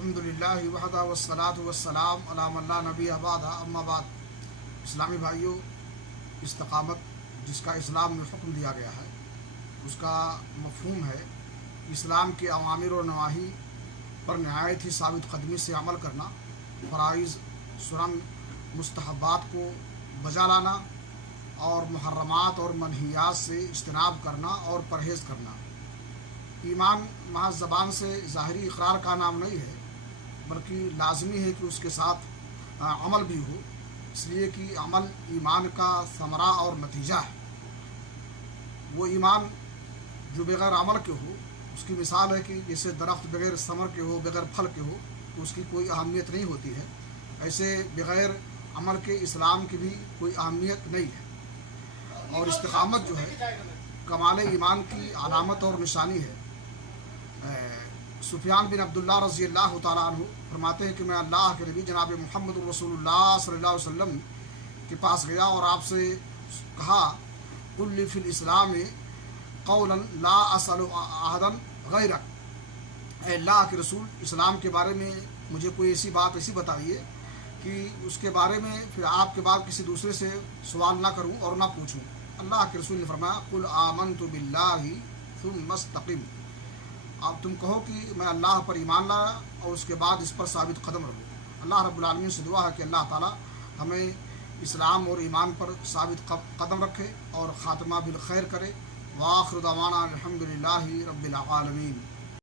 الحمدللہ وحدہ والصلاة والسلام علی من لا نبی بعدہ اما بعد۔ اسلامی بھائیوں، استقامت جس کا اسلام میں حکم دیا گیا ہے، اس کا مفہوم ہے اسلام کے اوامر و نواہی پر نہایت ہی ثابت قدمی سے عمل کرنا، فرائض سنن مستحبات کو بجا لانا اور محرمات اور منہیات سے اجتناب کرنا اور پرہیز کرنا۔ ایمان محض زبان سے ظاہری اقرار کا نام نہیں ہے، بلکہ لازمی ہے کہ اس کے ساتھ عمل بھی ہو، اس لیے کہ عمل ایمان کا ثمرہ اور نتیجہ ہے۔ وہ ایمان جو بغیر عمل کے ہو، اس کی مثال ہے کہ جیسے درخت بغیر ثمر کے ہو، بغیر پھل کے ہو تو اس کی کوئی اہمیت نہیں ہوتی ہے، ایسے بغیر عمل کے اسلام کی بھی کوئی اہمیت نہیں ہے۔ اور استقامت جو ہے کمال ایمان کی علامت اور نشانی ہے۔ سفیان بن عبداللہ رضی اللہ تعالیٰ عنہ فرماتے ہیں کہ میں اللہ کے نبی جناب محمد رسول اللہ صلی اللہ علیہ وسلم کے پاس گیا اور آپ سے کہا، قل لی فی الاسلام قولا لا اسأل احدا غیرک، اے اللہ کے رسول، اسلام کے بارے میں مجھے کوئی ایسی بات بتائیے کہ اس کے بارے میں پھر آپ کے بعد کسی دوسرے سے سوال نہ کروں اور نہ پوچھوں۔ اللہ کے رسول نے فرمایا، قل آمنت باللہ ثم استقم، اب تم کہو کہ میں اللہ پر ایمان لایا اور اس کے بعد اس پر ثابت قدم رہو۔ اللہ رب العالمین سے دعا ہے کہ اللہ تعالی ہمیں اسلام اور ایمان پر ثابت قدم رکھے اور خاتمہ بالخیر کرے۔ وآخر دعوانا الحمدللہ رب العالمین۔